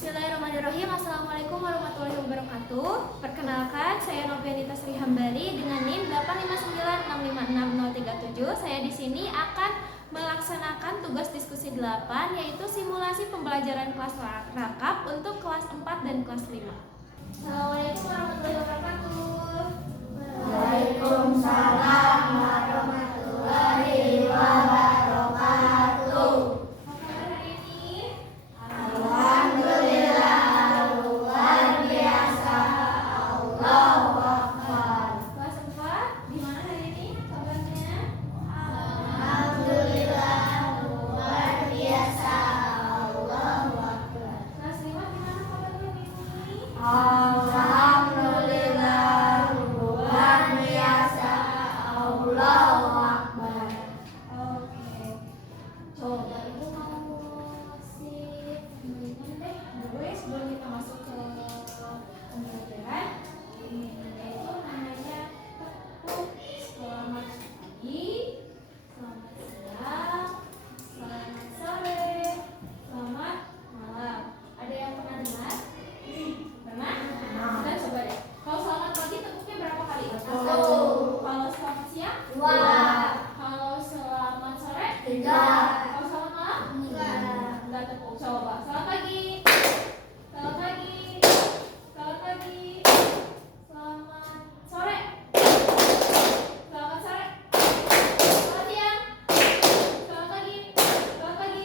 Bismillahirrahmanirrahim. Assalamualaikum warahmatullahi wabarakatuh. Perkenalkan, saya Novianita Sri Hambali dengan NIM 859656037. Saya di sini akan melaksanakan tugas diskusi 8, yaitu simulasi pembelajaran kelas rakap untuk kelas 4 dan kelas 5. Assalamualaikum warahmatullahi wabarakatuh. Waalaikumsalam warahmatullahi wabarakatuh. Apa kabar hari ini? Alhamdulillah, luar biasa. Allahu Akbar. Kelas 4, di mana hari ini kabarnya? Alhamdulillah, luar biasa. Allahu Akbar. Kelas 5, di mana kabarnya hari ini? Alhamdulillah, luar biasa. Allahu Akbar. Oke, coba ibu mau sih mainan deh dulu ya sebelum kita masuk ke pembelajaran. Mainannya itu namanya tepuk selamat pagi, selamat siang, selamat sore, selamat malam. Ada yang pernah dengar? Pernah? Kita coba deh. Kalau selamat pagi tepuknya berapa kali? Satu. Kalau selamat siang? Dua. Kalau selamat sore? Tiga. Kalau selamat malam? Enggak tepuk. Coba. Selamat pagi. Selamat pagi. Selamat pagi. Selamat sore. Selamat sore. Selamat siang. Selamat pagi. Selamat pagi.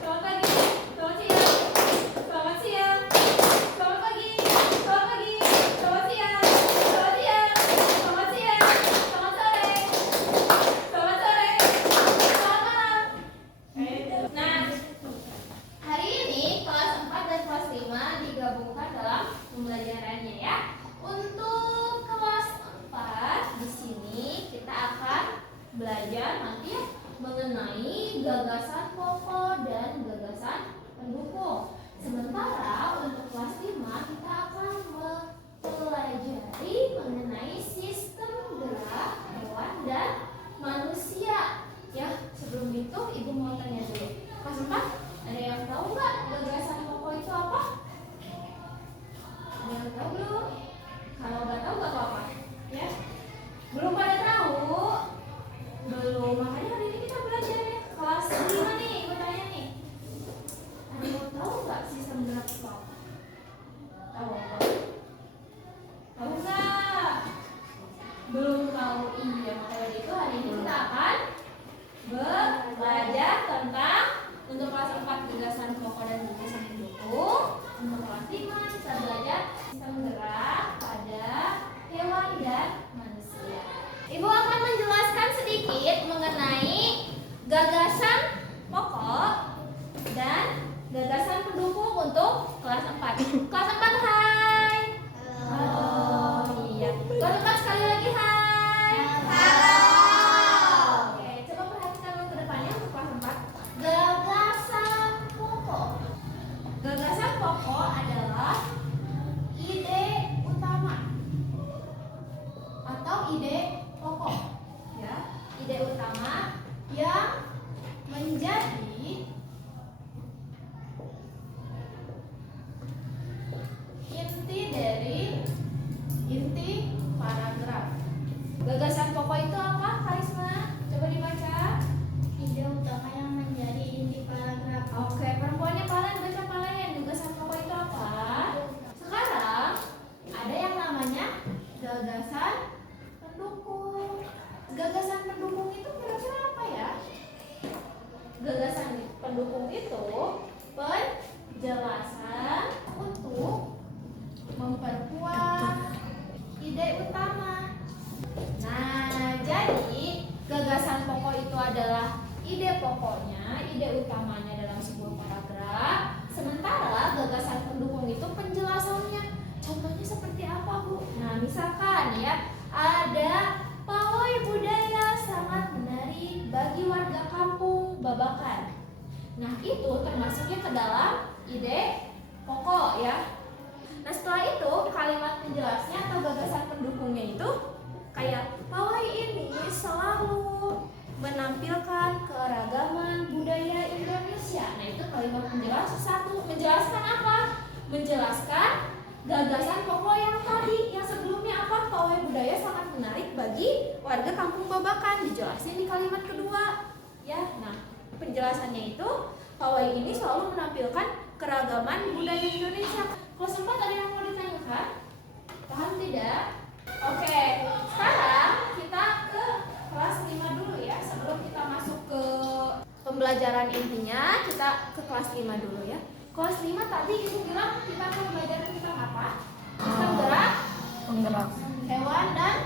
Selamat pagi. Selamat siang. Selamat siang. Selamat pagi. Selamat pagi. Selamat siang. Selamat siang. Selamat siang. Selamat sore. Selamat sore. Selamat malam. Nah, hari ini kelas 4 dan kelas 5 digabungkan dalam pembelajarannya ya. Untuk kelas 4 di sini kita akan belajar nanti ya mengenai gagasan pokok dan gagasan pendukung. Sementara untuk kelas 5 kita akan mempelajari mengenai sistem gerak hewan dan manusia. Ya, sebelum itu ibu mau tanya dulu. Kelas 4, ada yang tahu nggak gagasan pokok itu apa? Ada yang tahu belum? Kalau nggak tahu nggak apa-apa. Ya, belum pada tahu? Belum. Makanya hari ini kita belajar ya. Kelas 5 nih, ibu tanya nih. Ada yang tahu nggak sistem gerak itu apa? Tahu apa? Tahu nggak? Belum tahu. Iya, maka dari itu hari ini kita akan belajar tentang untuk kelas 4 gagasan pokok dan gagasan pendukung. Untuk kelas 5 kita belajar sistem gerak pada hewan dan manusia. Ibu akan menjelaskan sedikit mengenai gagasan pokok dan gagasan pendukung untuk kelas 4. Kelas 4 hai. Oh iya. Kelas 4 sekali lagi hai. Oke, coba perhatikan dulu ke depannya untuk kelas 4. Gagasan pokok. Gagasan pokok adalah ide utama atau ide pokok. Ya, ide utama yang menjadi inti paragraf. Gagasan pokok itu apa, Karisma? Coba dibaca. Ide utama yang menjadi inti paragraf. Oke, perempuannya kalian baca kalian. Gagasan pokok itu apa? Sekarang ada yang namanya gagasan pendukung. Gagasan pendukung itu kira-kira apa ya? Gagasan pendukung itu penjelasan untuk memperkuat ide utama. Nah, jadi gagasan pokok itu adalah ide pokoknya, ide utamanya dalam sebuah paragraf. Sementara gagasan pendukung itu penjelasannya. Contohnya seperti apa, Bu? Nah, misalkan ya, ada pawai budaya sangat menarik bagi warga kampung Babakan. Nah, itu termasuknya ke dalam ide pokok ya. Nah, setelah itu kalimat penjelasnya atau gagasan pendukungnya itu kayak pawai ini selalu menampilkan keragaman budaya Indonesia. Nah, itu kalimat penjelas satu. Menjelaskan apa? menjelaskan gagasan pokok yang tadi, yang sebelumnya apa? Pawai budaya sangat menarik bagi warga Kampung Babakan, dijelasin di kalimat kedua. Ya, nah penjelasannya itu pawai ini selalu menampilkan keragaman budaya Indonesia. Kelas 4 ada yang mau ditanyakan? Paham tidak? Oke, sekarang kita ke kelas 5 dulu ya. Sebelum kita masuk ke pembelajaran intinya, kita ke kelas 5 dulu ya. Kelas 5 tadi Ibu bilang kita akan belajar tentang apa? Sistem gerak, Penggerak. hewan dan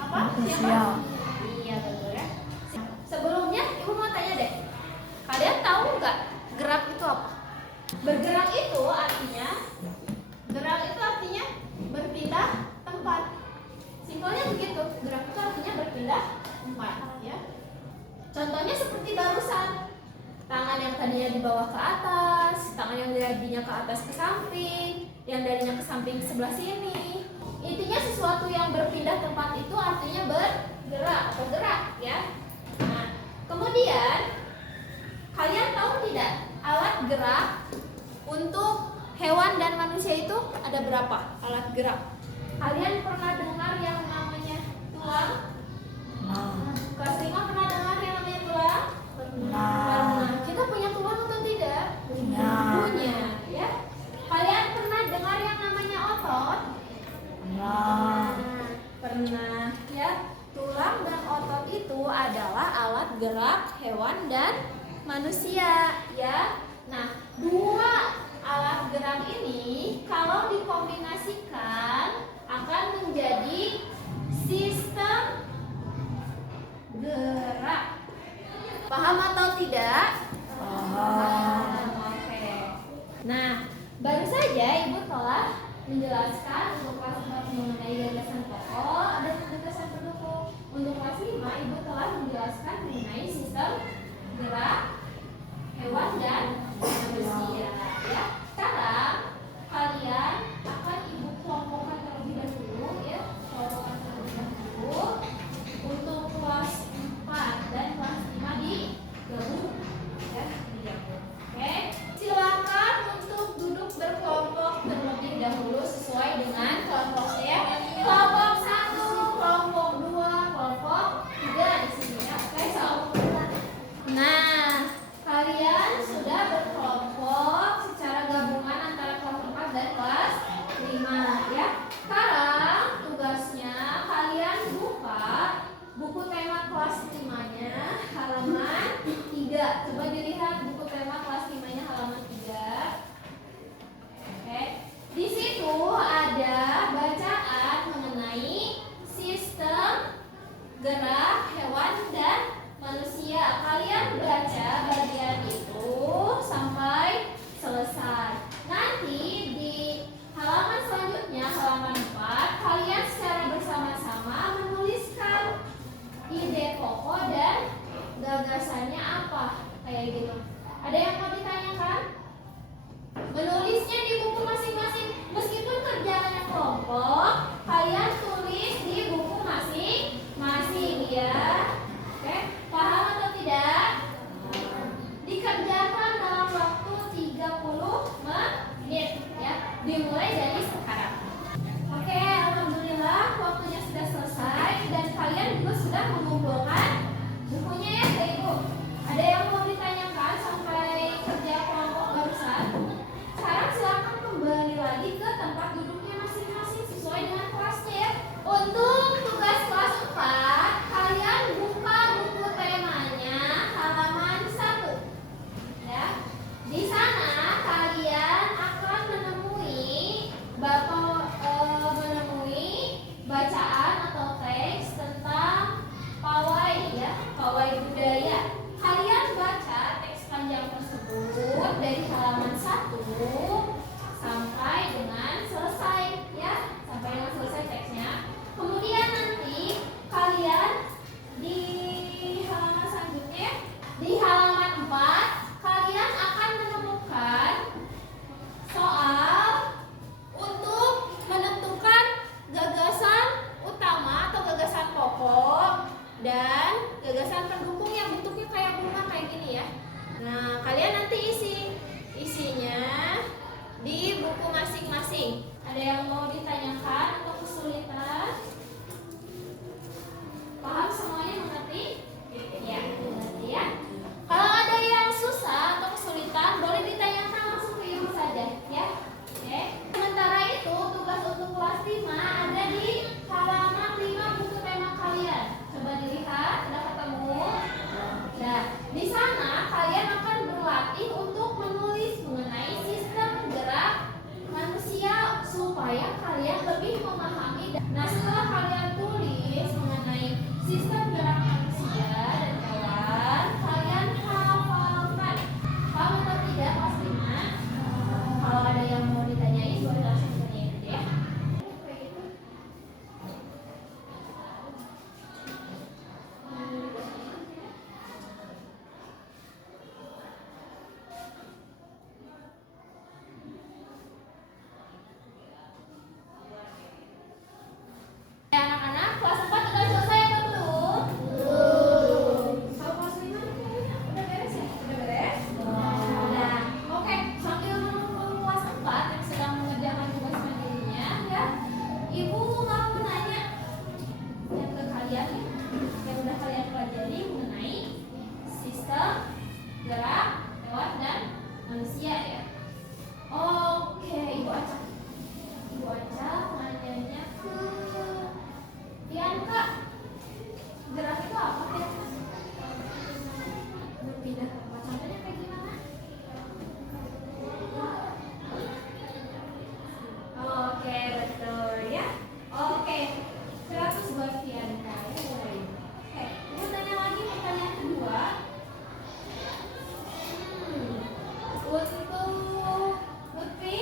apa? Manusia. Siapa? Iya betul ya. Sebelumnya Ibu mau tanya deh, kalian tahu nggak gerak itu apa? Bergerak itu artinya berpindah tempat. Simpelnya begitu. Gerak itu artinya berpindah tempat ya. Contohnya seperti barusan. Tangan yang tadinya di bawah ke atas, tangan yang tadinya ke atas ke samping, yang tadinya ke samping ke sebelah sini. Intinya sesuatu yang berpindah tempat itu artinya bergerak atau gerak ya. Nah, kemudian kalian tahu tidak alat gerak untuk hewan dan manusia itu ada berapa alat gerak? Kalian pernah dengar yang namanya tulang? Kelas 5 pernah dengar yang namanya tulang? Pernah. Kita punya tulang atau tidak? Punya ya. Kalian pernah dengar yang namanya otot? Pernah ya. Tulang dan otot itu adalah alat gerak hewan dan manusia ya. Nah, dua alat gerak ini kalau dikombinasikan akan menjadi sistem gerak. Paham atau tidak? Paham. Oke. Nah, baru saja Ibu telah menjelaskan untuk kelas 4 mengenai gagasan pokok, ada gagasan pendukung. Untuk kelas 5 Ibu telah menjelaskan mengenai sistem gerak hewan dan manusia ya. Sekarang kalian akan Ibu kelompokkan terlebih dahulu ya. Kelompokkan terlebih dahulu untuk kelas 4 dan kelas 5 digabung ya, digabung. Oke, silakan untuk duduk berkelompok terlebih dahulu sesuai dengan kelompoknya. Kelompok 1, kelompok 2, kelompok 3 di sini ya. Oke, so. Nah, kalian sudah berkelompok Ada yang mau ditanyakan atau kesulitan? Paham semuanya, mengerti? Ya, mengerti ya. Kalau ada yang susah atau kesulitan, boleh ditanyakan langsung ke ibu saja, ya. Oke. Sementara itu, tugas untuk kelas 5 ada di halaman 5 buku tema kalian. Coba dilihat, sudah ketemu? Nah, di sana kalian akan berlatih untuk menulis mengenai sistem gerak manusia supaya kalian lebih memahami. Nah, setelah kalian tulis mengenai sistem gerak manusia dan hewan, kalian hafalkan. Paham atau tidak kelas 5? Kalau ada yang mau ditanyain, boleh langsung ditanyain aja ya. Anak-anak, kelas 4 udah selesai atau belum? Belum. Kalau kelas 5 udah beres ya? Udah beres? Udah. Oke, sambil menunggu kelas 4 yang sedang mengerjakan tugas mandirinya, ya. Ibu mau nanya yang ke kalian nih, yang udah kalian pelajari mengenai sistem gerak hewan dan manusia ya. Oke, Ibu acak nanyanya ke Tianka. Gerak itu apa ya? Berpindah tempat. Contohnya kayak gimana? Oke, betul ya. Oke, 100 buat Tianka. Oke, ibu tanya lagi pertanyaan kedua. Untuk Lutfi,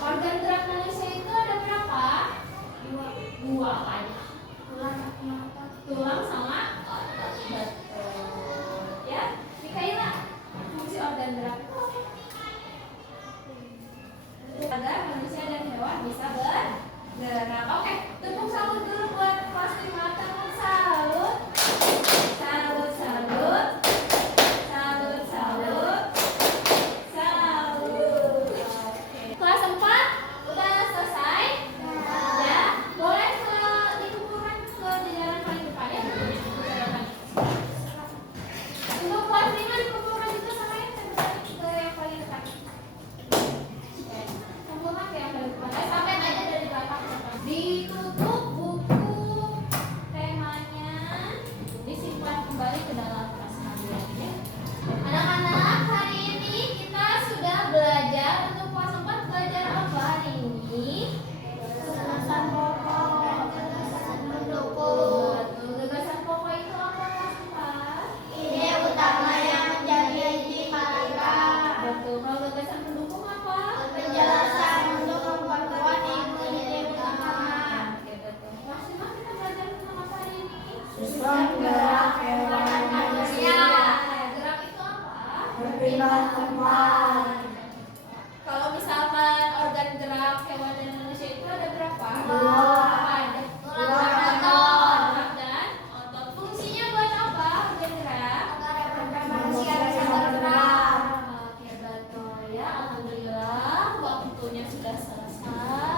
organ gerak manusia itu ada berapa? Dua apa aja? Tulang sama otot. Betul. Ya, Mikaela, fungsi organ gerak itu apa? Agar manusia dan hewan bisa bergerak. Oke, tepuk salut dulu buat kelas 5. Tepuk salut. Salut, salut. Salut, salut. Salut. Oke. Kelas 4 udah selesai? Ya, boleh dikumpulkan ke jajaran paling depan ya. Untuk kelas 5 dikumpulkan juga sama yang ke yang paling depan. Oke, kumpulkan ke yang paling depan. Sampai aja dari belakang. Ditutup buku temanya, disimpan kembali ke dalam tas kalian ya. Anak-anak, hari ini kita sudah belajar untuk kelas 4 belajar apa hari ini? Gagasan pokok, gagasan pendukung. Betul, gagasan pokok itu apa kelas 4? Ide utama yang menjadi inti paragraf. Betul, kalau gagasan pendukung apa? Penjelasan untuk memperkuat ide utama. Oke, betul. Kelas 5 kita belajar tentang apa hari ini? Sistem gerak hewan dan manusia. Gerak itu apa? Berpindah tempat. Kalau misalkan organ gerak hewan dan manusia itu ada berapa? Dua. Apa aja? Tulang dan otot. Tulang dan otot. Fungsinya buat apa organ gerak? Agar manusia bisa bergerak. Oke, betul ya. Alhamdulillah waktunya sudah selesai.